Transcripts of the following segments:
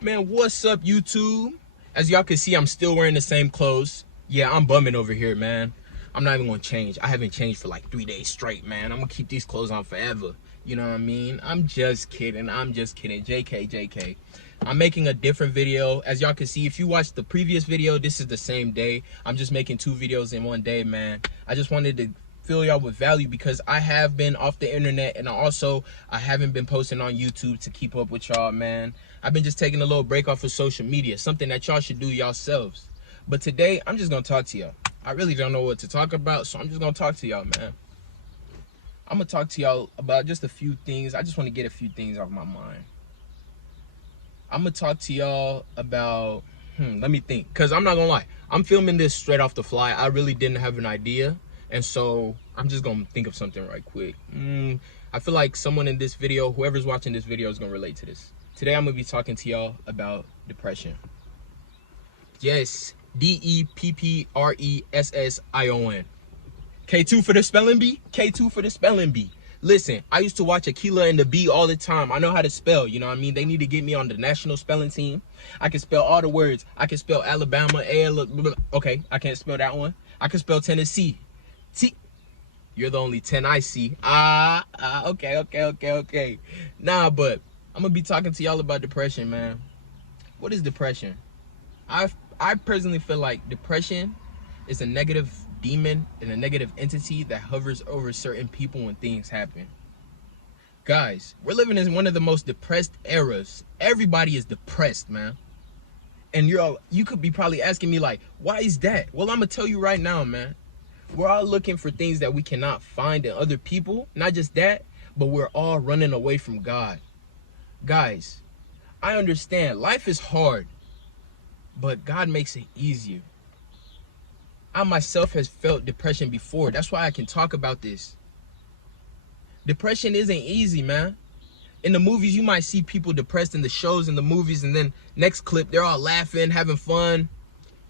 Man, what's up, YouTube? As y'all can see, I'm still wearing the same clothes. Yeah, I'm bumming over here, man. I'm not even gonna change. I haven't changed for like 3 days straight, man. I'm gonna keep these clothes on forever. You know what I mean? I'm just kidding. I'm just kidding. JK. I'm making a different video. As y'all can see, if you watched the previous video, this is the same day. I'm just making 2 videos in one day, man. I just wanted to fill y'all with value because I have been off the internet, and I haven't been posting on YouTube to keep up with y'all, man. I've been just taking a little break off of social media, something that y'all should do yourselves. But today, I'm just gonna talk to y'all. I really don't know what to talk about, so I'm just gonna talk to y'all, man. I'm gonna talk to y'all about just a few things. I just want to get a few things off my mind. I'm gonna talk to y'all about, let me think, because I'm not gonna lie. I'm filming this straight off the fly. I really didn't have an idea, and so I'm just gonna think of something right quick. I feel like someone in this video, whoever's watching this video, is gonna relate to this. Today, I'm gonna be talking to y'all about depression. Yes, DEPPRESSION. K2 for the spelling bee. K2 for the spelling bee. Listen, I used to watch Aquila and the Bee all the time. I know how to spell, you know what I mean? They need to get me on the national spelling team. I can spell all the words. I can spell Alabama, okay, I can't spell that one. I can spell Tennessee. You're the only 10 I see. Okay. Nah, but I'm gonna be talking to y'all about depression, man. What is depression? I personally feel like depression is a negative demon and a negative entity that hovers over certain people when things happen. Guys, we're living in one of the most depressed eras. Everybody is depressed, man. And you could be probably asking me like, why is that? Well, I'm gonna tell you right now, man. We're all looking for things that we cannot find in other people. Not just that, but we're all running away from God. Guys, I understand life is hard, but God makes it easier. I myself has felt depression before. That's why I can talk about this. Depression isn't easy, man. In the movies, you might see people depressed in the shows and the movies, and then next clip, they're all laughing, having fun.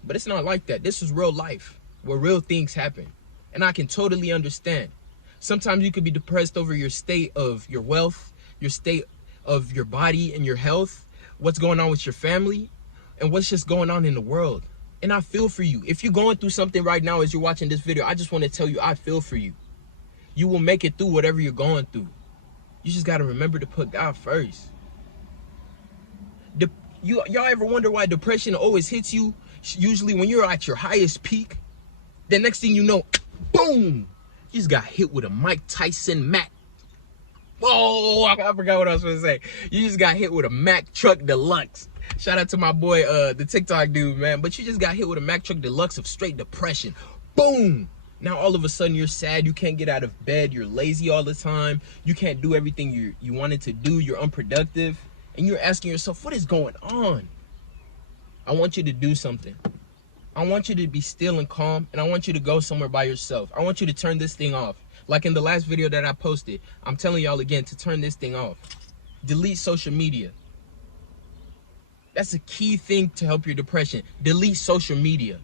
But it's not like that. This is real life, where real things happen. And I can totally understand. Sometimes you could be depressed over your state of your wealth, your state of your body and your health, what's going on with your family, and what's just going on in the world. And I feel for you. If you're going through something right now as you're watching this video, I just want to tell you, I feel for you. You will make it through whatever you're going through. You just got to remember to put God first. Y'all ever wonder why depression always hits you? Usually when you're at your highest peak, the next thing you know, boom, you just got hit with a Mike Tyson Mac. Oh, I forgot what I was supposed to say. You just got hit with a Mack Truck Deluxe. Shout out to my boy, the TikTok dude, man. But you just got hit with a Mack Truck Deluxe of straight depression. Boom. Now all of a sudden you're sad. You can't get out of bed. You're lazy all the time. You can't do everything you wanted to do. You're unproductive. And you're asking yourself, what is going on? I want you to do something. I want you to be still and calm. And I want you to go somewhere by yourself. I want you to turn this thing off. Like in the last video that I posted, I'm telling y'all again to turn this thing off. Delete social media. That's a key thing to help your depression. Delete social media.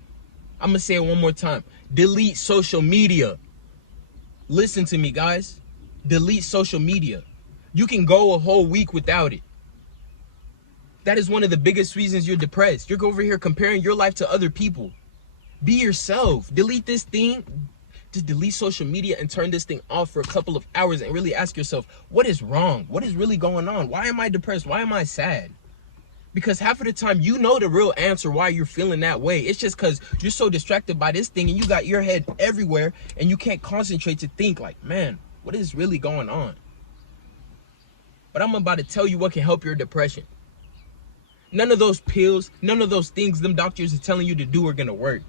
I'm going to say it one more time. Delete social media. Listen to me, guys. Delete social media. You can go a whole week without it. That is one of the biggest reasons you're depressed. You're over here comparing your life to other people. Be yourself. Delete this thing. Just delete social media and turn this thing off for a couple of hours and really ask yourself, what is wrong? What is really going on? Why am I depressed? Why am I sad? Because half of the time, you know the real answer why you're feeling that way. It's just because you're so distracted by this thing and you got your head everywhere and you can't concentrate to think like, man, what is really going on? But I'm about to tell you what can help your depression. None of those pills, none of those things them doctors are telling you to do are going to work.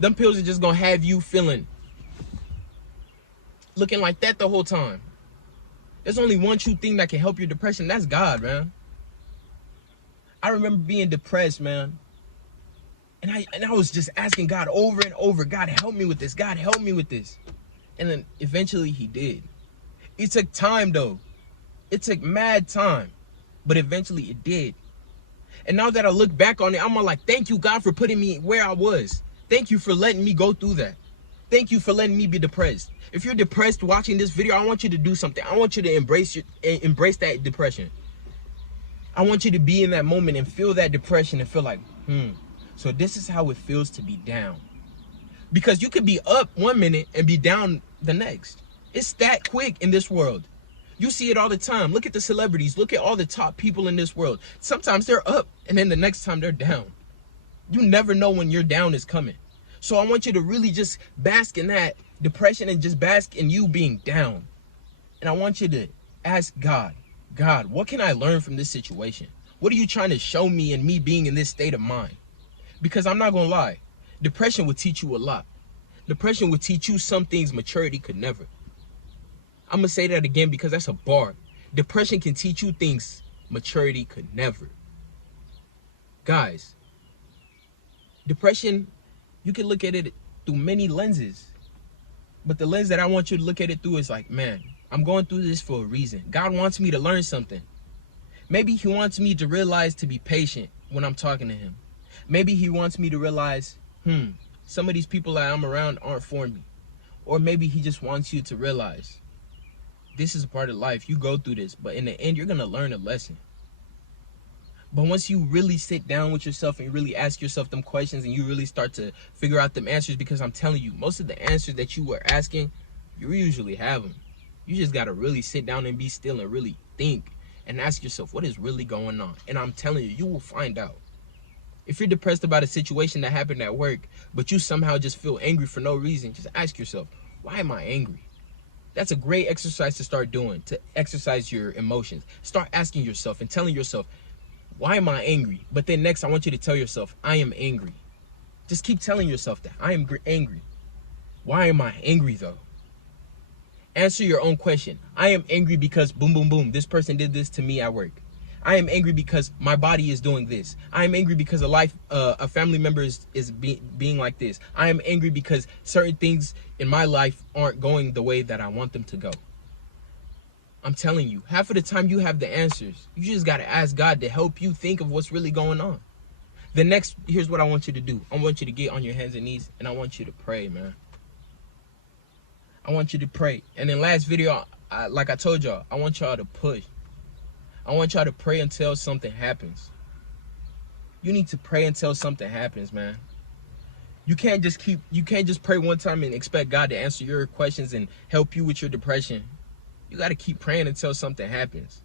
Them pills are just going to have you looking like that the whole time. There's only one true thing that can help your depression. That's God, man. I remember being depressed, man. And I was just asking God over and over, God, help me with this. God, help me with this. And then eventually he did. It took time, though. It took mad time. But eventually it did. And now that I look back on it, I'm like, thank you, God, for putting me where I was. Thank you for letting me go through that. Thank you for letting me be depressed. If you're depressed watching this video, I want you to do something. I want you to embrace that depression. I want you to be in that moment and feel that depression and feel like, so this is how it feels to be down. Because you could be up 1 minute and be down the next. It's that quick in this world. You see it all the time. Look at the celebrities. Look at all the top people in this world. Sometimes they're up and then the next time they're down. You never know when your down is coming. So I want you to really just bask in that depression and just bask in you being down. And I want you to ask God, God, what can I learn from this situation? What are you trying to show me in me being in this state of mind? Because I'm not going to lie, depression will teach you a lot. Depression will teach you some things maturity could never. I'm going to say that again because that's a bar. Depression can teach you things maturity could never. Guys, depression, you can look at it through many lenses. But the lens that I want you to look at it through is like, man, I'm going through this for a reason. God wants me to learn something. Maybe he wants me to realize to be patient when I'm talking to him. Maybe he wants me to realize, some of these people that I'm around aren't for me. Or maybe he just wants you to realize this is a part of life. You go through this, but in the end, you're going to learn a lesson. But once you really sit down with yourself and really ask yourself them questions and you really start to figure out them answers, because I'm telling you, most of the answers that you were asking, you usually have them. You just got to really sit down and be still and really think and ask yourself what is really going on. And I'm telling you, you will find out. If you're depressed about a situation that happened at work, but you somehow just feel angry for no reason, just ask yourself, why am I angry? That's a great exercise to start doing, to exercise your emotions. Start asking yourself and telling yourself, why am I angry? But then next, I want you to tell yourself, I am angry. Just keep telling yourself that. I am angry. Why am I angry though? Answer your own question. I am angry because boom, boom, boom. This person did this to me at work. I am angry because my body is doing this. I am angry because a family member is being like this. I am angry because certain things in my life aren't going the way that I want them to go. I'm telling you, half of the time you have the answers. You just got to ask God to help you think of what's really going on. The next, here's what I want you to do. I want you to get on your hands and knees and I want you to pray, man. I want you to pray. And in last video, like I told y'all, I want y'all to push. I want y'all to pray until something happens. You need to pray until something happens, man. You can't just pray one time and expect God to answer your questions and help you with your depression. You got to keep praying until something happens.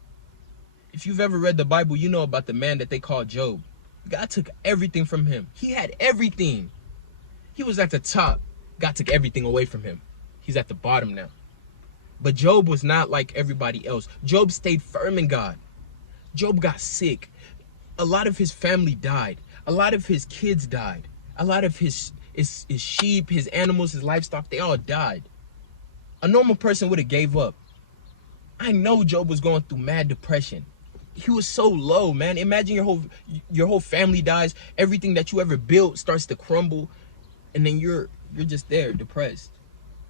If you've ever read the Bible, you know about the man that they call Job. God took everything from him. He had everything. He was at the top. God took everything away from him. He's at the bottom now. But Job was not like everybody else. Job stayed firm in God. Job got sick. A lot of his family died. A lot of his kids died. A lot of his sheep, his animals, his livestock, they all died. A normal person would have gave up. I know Job was going through mad depression. He was so low, man. Imagine your whole family dies. Everything that you ever built starts to crumble. And then you're just there, depressed.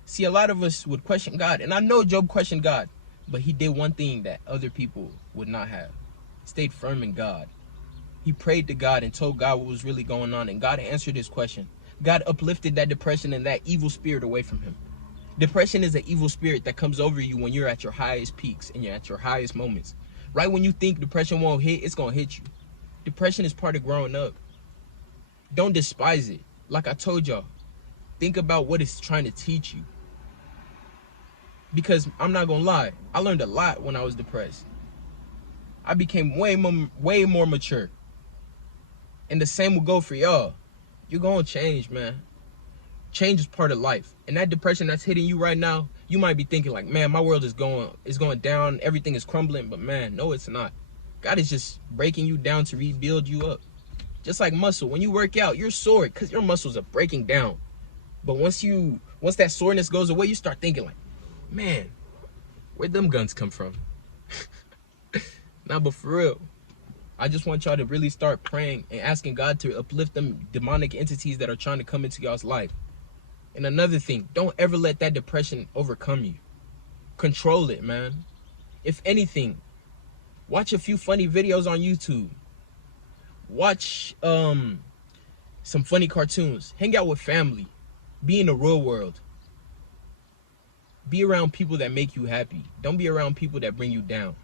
See, a lot of us would question God. And I know Job questioned God. But he did one thing that other people would not have. Stayed firm in God. He prayed to God and told God what was really going on. And God answered his question. God uplifted that depression and that evil spirit away from him. Depression is an evil spirit that comes over you when you're at your highest peaks and you're at your highest moments. Right when you think depression won't hit, it's going to hit you. Depression is part of growing up. Don't despise it. Like I told y'all, think about what it's trying to teach you. Because I'm not going to lie, I learned a lot when I was depressed. I became way more mature. And the same will go for y'all. You're going to change, man. Change is part of life. And that depression that's hitting you right now, you might be thinking like, man, my world is going down. Everything is crumbling. But man, no, it's not. God is just breaking you down to rebuild you up. Just like muscle. When you work out, you're sore because your muscles are breaking down. But once that soreness goes away, you start thinking like, man, where'd them guns come from? Nah, but for real, I just want y'all to really start praying and asking God to uplift them demonic entities that are trying to come into y'all's life. And another thing, don't ever let that depression overcome you. Control it, man. If anything, watch a few funny videos on YouTube. Watch some funny cartoons. Hang out with family. Be in the real world. Be around people that make you happy. Don't be around people that bring you down.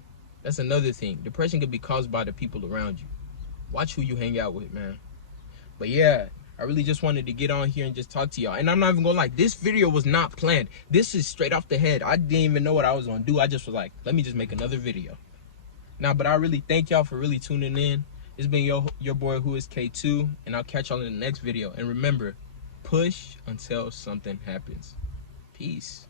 That's another thing. Depression could be caused by the people around you. Watch who you hang out with, man. But yeah, I really just wanted to get on here and just talk to y'all. And I'm not even gonna lie, this video was not planned. This is straight off the head. I didn't even know what I was gonna do. I just was like, let me just make another video. Now, but I really thank y'all for really tuning in. It's been your boy Who Is K2, and I'll catch y'all in the next video. And remember, push until something happens. Peace.